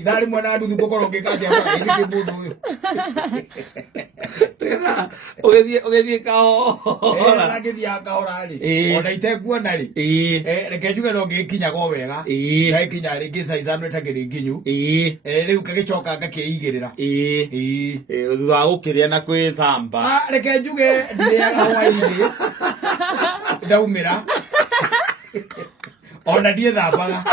Idari mwana ndu gukoro ngikaje hapa ini kibudu huyo. Tena ogethie kao. Ora ngithia kaora ri. Ona itekuona ri. Reke njuge no ngikinya go wega. Ngikinya ri ngicaica no itakiri nginyu. Riu kagicoka ngakiigirira. Thutha wa gukiria na kwithamba. Reke njuge ndiriaga hwaini. Ndaumira. Ona ndie thambaga.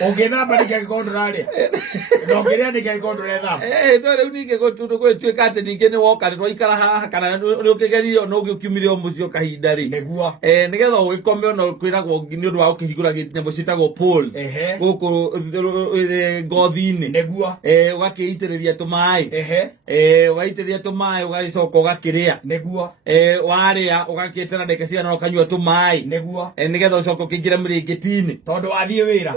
Ongethamba nĩkĩngĩkondora rĩa ndongĩrĩa nĩkĩngĩkondora no rĩu ningĩ gũtuĩka atĩ ningĩ nĩ woka nĩ twaikara haha kana nĩ ũkĩgerire no ũgĩũkiumire o mũciĩ o kahinda rĩ nĩgetha ũgĩkome ona kwĩragwo nĩ ũndũ wa gũkĩhingũra nyamũ ciĩtagwo poles gũkũ ngothi-inĩ nĩguo ũgakĩitĩrĩria tũmaĩ ũgaitĩrĩria tũmaĩ ũgagĩcoka ũgakĩrĩa nĩguo warĩa ũgakĩetera ndagĩka cigana ũkanyua tũmaĩ nĩguo nĩgetha ũcoke ũkĩingĩre mĩrĩngĩti-inĩ tondũ wathiĩ wĩra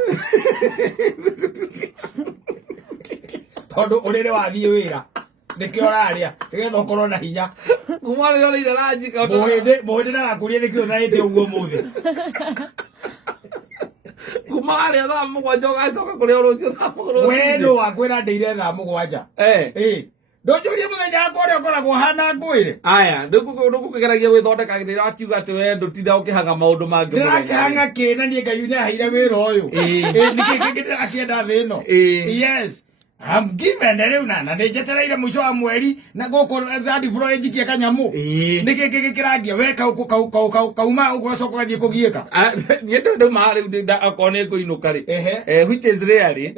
tondu urire wathie wira nikio raria nigetha ukorwo na hinya kuma rĩrĩa ũrĩire ranji muhindi ndagakurie nikio thaĩte ũguo mũthĩ kuma harĩa thaa mũgwanja ũgacoka kũrĩa rũciũ thaa mũgwanja we nũ wakwĩra ndĩire thaa mũgwanja ndũnjũrie mũthenya wakwa ũrĩa ũkoragwo hana ngwĩre aya ndũkũgeragia gwĩthondeka rĩrĩa wakiuga atĩ we ndũtinda ũkĩhanga maũndũ mangĩ ndĩrakĩhanga kĩ na niĩ Ngai nĩaheire wĩra ũyũ nĩkĩ kĩngĩ ndĩrakĩenda thĩ ĩno yes I'm given rĩu na nĩnjetereire mũico wa mweri na gũkũ third floor njikie kanyamu nĩkĩ kĩngĩ kĩrangia we kauma ũgũcoka ũgathiĩ kũgiĩka niĩ ndauma rĩu akorwo nĩ ngũinũka rĩ which is rare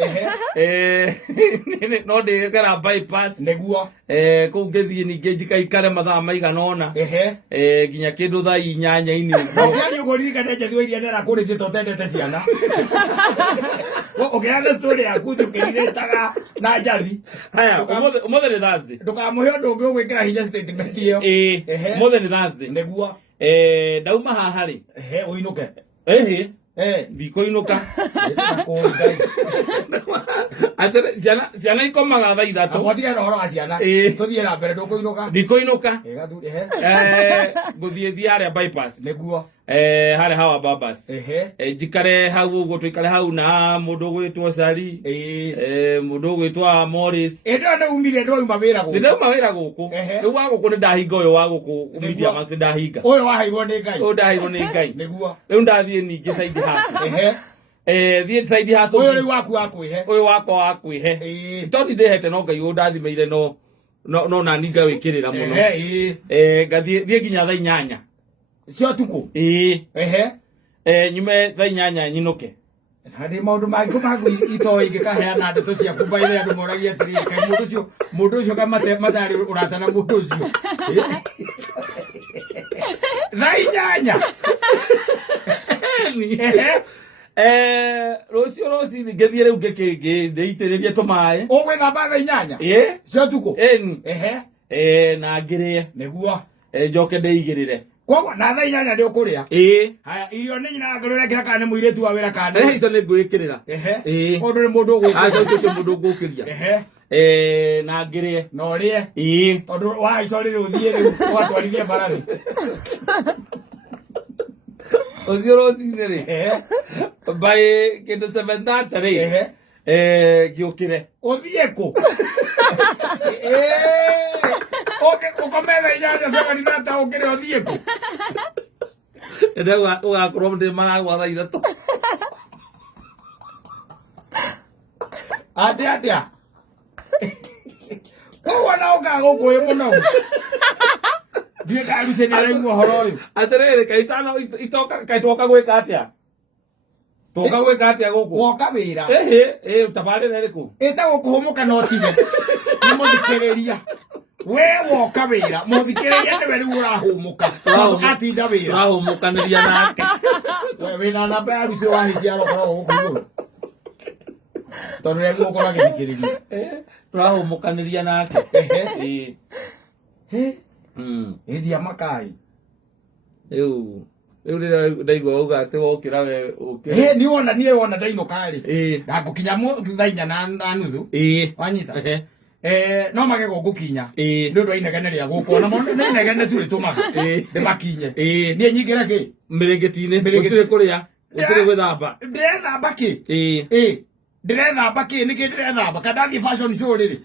no ndĩgera bypass nĩguo kũu ngĩthiĩ ningĩ njikaikare mathaa maigana ũna nginya kĩndũ thaa inyanya-inĩ ũkĩaria ũguo ririkane Njathiũ iria nĩarakũrĩtie to tendete ciana ũkĩaga story yaku ndũkĩrirĩtaga na Njathi haya ũmũthĩ nĩ Thursday ndũkamũhe ũndũ ũngĩ ũgwĩkĩra hinya statement ĩyo ũmũthĩ nĩ Thursday nĩguo ndauma haha rĩ ũinũke ndikũinũka ciana ikomaga thaa ithatũ gwatigana ũhoro wa ciana tũthiĩ na mbere ndũkũinũka ndikũinũka ngũthiĩ harĩa bypass nĩguo harĩa hawa babas njikare hau ũguo tũikare hau na mũndũ ũgwĩtwo Sari mũndũ ũgwĩtwo Morris ĩndĩo nĩ umire ndwauma wĩra gũkũ ndauma wĩra gũkũ rĩu wa gũkũ nĩ ndahinga ũyũ wa gũkũ Media Max ndahinga ũyũ waheirwo nĩ Ngai ũyũ ndaheirwo nĩ Ngai nĩguo rĩu ndathiĩ ningĩ side hustle thiĩ side hustle ũyũ rĩu waku wa kwĩhe ũyũ wakwa wa kwĩhe tondũ ndĩhete no Ngai ũndathimeire no nani ngawĩkĩrĩra mũno ngathiĩ nginya thaa inyanya cio tukũ nyume thaa inyanya nyinũke handĩ maũndũ mangĩ maku itoĩ ingĩkaheana ndeto ciaku mbaire andũ moragia atĩrĩrĩ kaĩ mũndũ ũcio matarĩ ũrata na mũndũ ũcio thaa inyanya rũciũ rũcinĩ ngĩthiĩ rĩu ngĩitĩrĩrie tũmaĩ ũgwĩthamba thaa inyanya cio tukũ na ngĩrĩe nĩguo njoke ndĩigĩrĩre koguo na thaa inyanya nĩ ũkũrĩa haya irio nĩ nyina ngũrĩra kĩra kana nĩ mũirĩtu wa wĩra kana icio nĩ ngwĩkĩrĩra ũndũ nĩ mũndũ ũgũkĩria na ngĩrĩe na ũrĩe tondũ wahaica rĩrĩ ũthiĩ rĩu ũgatwarithia mbarathi ũcio rũcinĩ rĩ by kĩndũ 7:30 rĩ ngĩũkĩre ũthiĩ kũ ũkometha inyanya 7:30 ũkĩre ũthiĩ kũ ndĩrauga ũgakorwo ndĩ magagwa thaa ithatũ atĩa koguo na ũkagũkũĩ mũno ndiĩ karuce nĩ araigua ũhoro ũyũ atĩrĩrĩ kaĩ twoka gwĩka atĩa twoka gwĩka atĩa gũkũ woka wĩra tabarĩra ĩrĩkũ ĩtagwo kũhũmũka no tige nĩ mũthikĩrĩria we woka wĩra mũthikĩrĩria nĩwe rĩu ũrahũmũka atinda wĩra ũrahũmũkanĩria nake wĩna namba ya rucio wa hiciaro koragwo gũkũ igũrũ tondũ rĩu ũkorwo agĩthikĩrĩria tũrahũmũkanĩria nake ĩndia makai rĩu rĩrĩa ndaigua uga atĩ wokĩra we nĩ wona niĩ wona ndainũka rĩ ndangũkinya thaa inya na nuthu wanyita no magego ngũkinya nĩ ũndũ wa inegene rĩa gũkũ ona nĩ inegene tu rĩtũmaga ndĩmakinye niĩ nyingĩre kĩ mĩrĩngĩti-inĩ gũtirĩ kũrĩa Utire gwithamba. Ndĩrethamba kĩ? Ndĩrethamba kĩ? Nĩkĩ ndĩrethamba? Kana ndathiĩ fashion show rĩrĩ?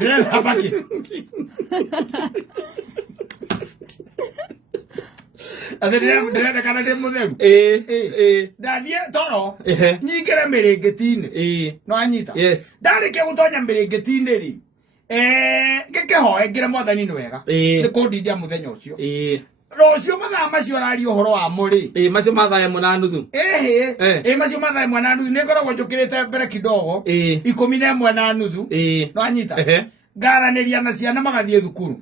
Ndĩrethamba kĩ? Ndĩrendekana ndĩ mũtheru. Ndathiĩ toro nyingĩre mĩrĩngĩti-inĩ. Nĩwanyita? Ndarĩkia gũtonya mĩrĩngĩti-inĩ-rĩ, ngĩkĩhoe ngĩre Mwathani nĩ wega nĩ kũndindia mũthenya ũcio. Rũciũ mathaa macio ũraria ũhoro wamo rĩ. Macio mathaa 1:30. Macio mathaa 1:30 nĩngoragwo njũkĩrĩte mbere kidogo 11:30. Nĩwanyita? Ngaranĩria na ciana magathiĩ thukuru.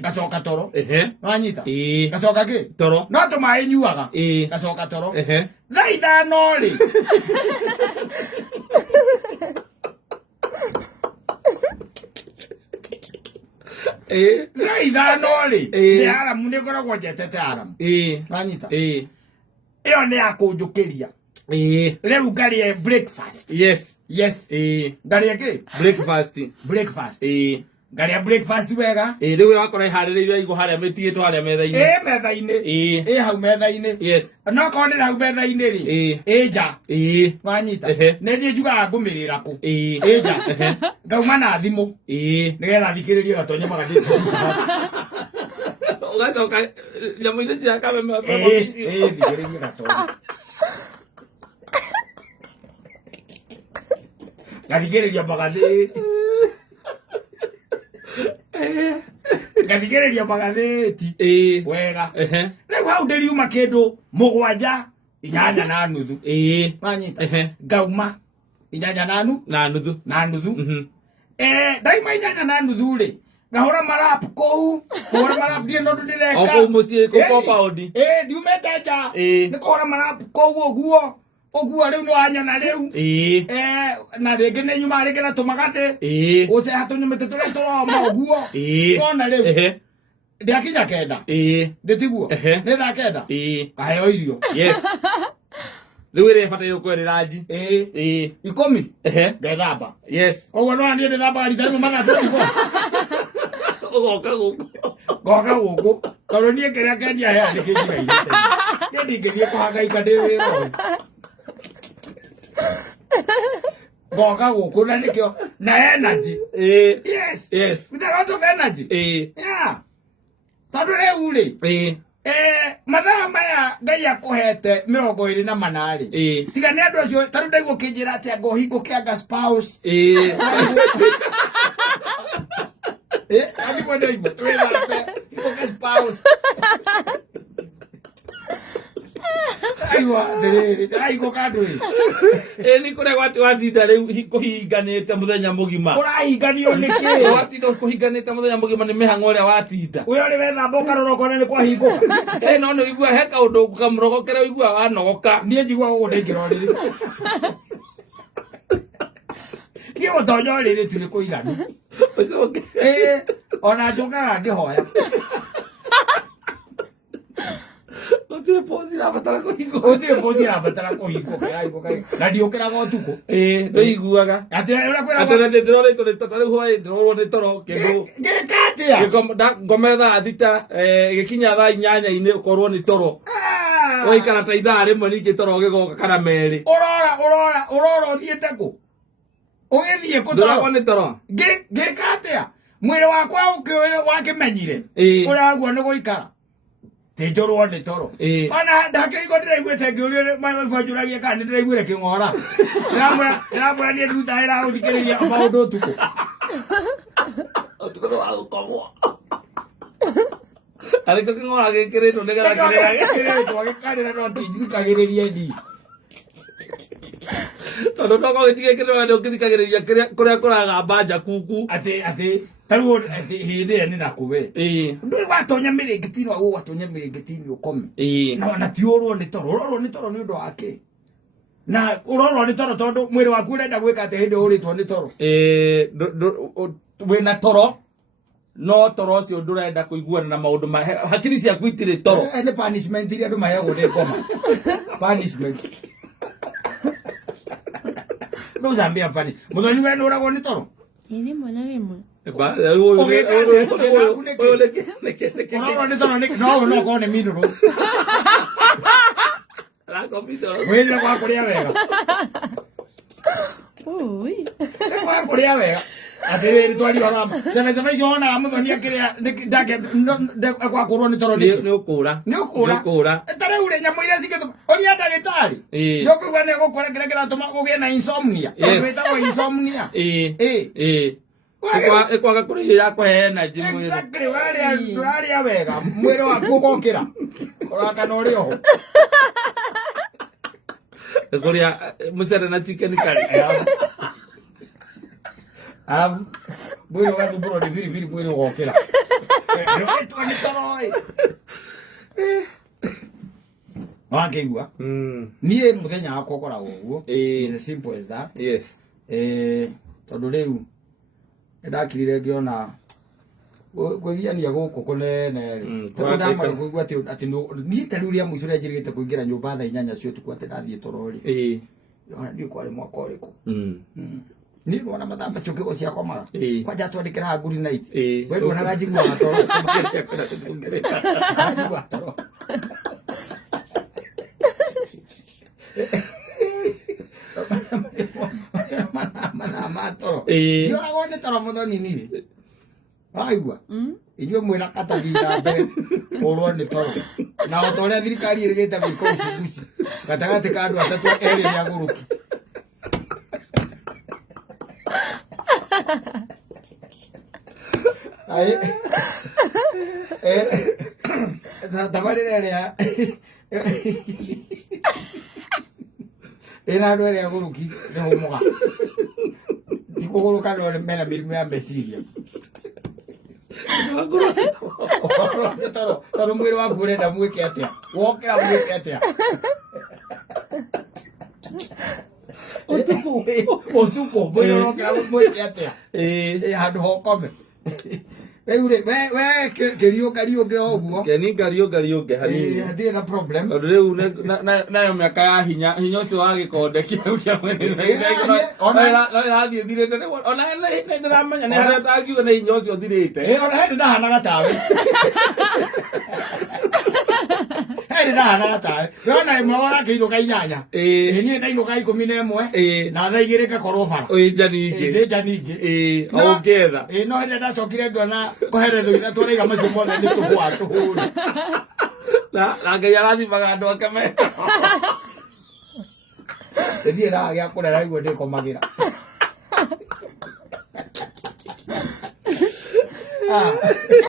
Ngacoka toro. Nĩwanyita? Ngacoka kĩ? Toro. No tũmaĩ nyuaga. Ngacoka toro. Thaa 5 rĩ. Thaa 5 rĩ. Nĩ aramu nĩngoragwo njetete aramu. Nĩwanyita? Ĩyo nĩ ya kũnjũkĩria. Rĩu ngarĩa breakfast. Yes. Ngarĩa kĩ? Breakfast. Ngarĩa breakfast wega. Rĩu wakora iharĩrĩirio igũ harĩa mĩtigĩtwo harĩa metha-inĩ. Metha-inĩ. Hau metha-inĩ. No korwo ndĩ hau metha-inĩ rĩ. Nja. Wanyita? Nĩ niĩ njugaga ngũmĩrĩra kũ. Nja. Ngauma na thimũ. Nĩgetha thikĩrĩrie gatonye magathiĩ. Ũgacoka nyamũ-inĩ cia kameme. Thikĩrĩrie gatonye. Ngathikĩrĩria magathĩti. Ngathikĩrĩria magathĩti. Wega. Rĩu hau ndĩriuma kĩndũ 7, 8:30. Wanyita? Ngauma 8:30. Ndaima 8:30 rĩ. Ngahũra marapu kũu. Kũhũra marapu ndiĩ no ndĩreka. Kũu mũciĩ kũ compound. Ndiumĩte nja. Nĩ kũhũra marapu kũu ũguo. Ũguo rĩu nĩ wanyona rĩu. Na rĩngĩ nĩ nyuma rĩngĩ na tũmagathĩ. Gũceha tũnyũmĩte tũrĩa tũroma ũguo. Wona rĩu. Ndĩakinya 9. Ndĩtiguo. Nĩ thaa 9. Ngaheo irio. Rĩu ĩrĩa ĩbataire gũkorwo ĩrĩ ranji. 10. Ngethamba. Ũguo no niĩ ndĩthambaga rita rĩmwe mathaa 24. Ũgoka gũkũ. Ngoka gũkũ. Tondũ niĩ kĩrĩa ngenia hea nĩ kĩnjigaire. Niĩ ndingĩthiĩ kũhangaika ndĩ wĩra ũyũ. Ngoka gũkũ na nĩkĩo na energy. Yes. With a lot of energy. Tondũ rĩu rĩ. Mathaa maya Ngai akũhete 24 rĩ. Tiga nĩ andũ acio tarũ ndaigua kĩnjĩra atĩ ngohingũkĩanga spouse. Ani kwenda hivyo twethambe hingũke spouse. Aiwa ndĩrĩ aigũka andũ ĩ. Nĩ kũrĩa gwati watinda rĩu kũhinganĩte mũthenya mũgima. Ũrahinganio nĩkĩ? Watinda kũhinganĩte mũthenya mũgima nĩ mĩhang'o ũrĩa watinda. Ũyũ ũrĩ wethamba ũkarora ũkona nĩ kwahingũka. No nĩ ũigua he kaũndũ kamũrogokere ũigua wanogoka. Niĩ njiguaga ũguo ndaingĩra ũrĩrĩ. Niĩ gũtonya ũrĩrĩ tu nĩ kũiganu. Ona njũkaga ngĩhoya. Gũtirĩ pozi ĩrabatara kũhingũka. Gũtirĩ pozi ĩrabatara kũhingũka. Na ndiũkĩraga ũtukũ. Ndũiguaga. Atĩ ũrĩa kwĩragwo. Atĩ ndĩroretwo nĩ toro rĩu hwaĩ ndĩrorwo nĩ toro kĩndũ. Ngĩka atĩa? Ngome thaa 6 ĩgĩkinya thaa 8 ũkorwo nĩ toro. Ũgaikara ta ithaa rĩmwe ningĩ toro gĩgoka kana merĩ. Ũrora ũthiĩte kũ? Ũgĩthiĩ kũ toro? Ndũragwo nĩ toro. Ngĩka atĩa? Mwĩrĩ wakwa wakĩmenyire. Ũrĩa waguo nĩ gũikara. Tĩnjũrwo nĩ toro. Ona ndakĩrigwo ndĩraiguĩte ngĩũrio mabanjũragia kana nĩ ndĩraiguĩre kĩng'ora. Ndĩramwĩra niĩ ndutaĩra gũthikĩrĩria maũndũ ũtukũ. Ũtukũ nĩ wa gũkomwo. Arĩkũ kĩng'ora gĩkĩrĩtwo nĩgetha gĩkĩrĩtwo gĩkarĩra no tinjikagĩrĩrie ndi. Tondũ no gĩtigĩkĩrĩtwo nĩ ũkĩthikagĩrĩria kũrĩa kũragamba nja kuku. Atĩ tarwo hĩndĩ ĩyo nĩ nakũwe. Ndũĩ watonya mĩrĩngĩti-inĩ waguo watonya mĩrĩngĩti-inĩ ũkome. Na ti ũrwo nĩ toro. Ũrorwo nĩ toro nĩ ũndũ wa kĩ? Na ũrorwo nĩ toro tondũ mwĩrĩ waku ũrenda gwĩka atĩ hĩndĩ ũrĩtwo nĩ toro. Wĩna toro no toro ũcio ndũrenda kũiguana na maũndũ ma hakiri ciaku itirĩ toro. Nĩ punishment iria andũ maheagwo nĩ ngoma. Punishment. Those are mere punishment. Mũthoni we nĩũragwo nĩ toro? Rimwe na rimwe. Ũrorwo nĩ toro no korwo nĩ minerals. Wĩra kwa kũrĩa wega. Kwa kũrĩa wega. Atĩrĩrĩ twari orama. Sema icio wonaga Mũthoni akĩrĩa ndake akwakorwo nĩ toro nĩkĩ. Nĩ ũkũra. Tarĩu rĩ nyamũ iria cingĩtũma. Ũria ndagĩtarĩ. Nĩ ũkũigua nĩ gũkũra kĩrĩa kĩratũma ũgĩe na insomnia. Gwĩtagwo insomnia. Ekwaga kũrĩa irio ya kũhe energy mwĩrĩ. Exactly, ũrarĩa wega mwĩrĩ waku ũgokĩra. Ũrakana ũrĩ oho. Kũrĩa mũcere na chicken curry. Alafu mwĩrĩ ũgathumbũrwo nĩ biribiri mwĩrĩ ũgokĩra. Rĩtwa nĩ toro. Wakĩigua? Niĩ mũthenya wakwa ũkoragwo ũguo. It's as simple as that. Yes. Tondũ rĩu ndakirire ngĩona kwĩgiania gũkũ kũnene rĩ. Tondũ ndamara kũigua atĩ niĩ tarĩu rĩa mũico rĩa njĩrĩgĩte kũingĩra nyũmba thaa 8 cia ũtukũ atĩ ndathiĩ toro rĩ. Ndiũ kwarĩ mwaka ũrĩkũ. Niĩ wona mathaa macio kĩgo ciakwa mara. Kwanja twandĩkĩra good night. We nduonaga njiguaga toro. Njiguaga toro. Mana toro. Ndionaga nĩ toro Mũthoni nini. Waigua? Inyuĩ mwĩna katathira mbere ũrwo nĩ toro. Na o ta ũrĩa thirikari ĩrĩgĩte gwĩka ũcukuci gatagatĩ ka andũ atatũ erĩ nĩ agũrũki. Tabarĩra ĩrĩa ĩna andũ erĩ agũrũki nĩ hũmũga. Ti kũgũrũka no mena mĩrimũ ya meciria. Tondũ mwĩrĩ waku ũrenda mwĩke atĩa? Wokĩra mwĩke atĩa? Ũtukũ mwĩrĩ ũrokĩra mwĩke atĩa? Handũ ha ũkome. Rĩu rĩ we kĩriũngariũnge o ũguo. Kĩriũngariũnge hanini. Hatirĩ na problem. Tondũ rĩu nayo mĩaka ya hinya ũcio wa gĩkonde kĩa mwĩrĩ. Ona ĩrathiĩ thirĩte ona nĩndĩramenya nĩ harĩa ũtangiuga nĩ hinya ũcio thirĩte. Ona hĩndĩ ndahanaga tawe. Hĩndĩ ndahanaga tawe. Wona ĩmwe warakĩinũka 8. Niĩ ndainũka 11 na thaa 2 ngakorwo bara. Nja ningĩ. Ũngĩetha. No hĩndĩ ndacokire ngĩona kũherethwo ithatũ araiga macio mothe nĩ tũhũa tũhũre. Na Ngai arathimaga andũ ake me. Ndirĩ ndagĩa kũrera iguo ndĩkomagĩra.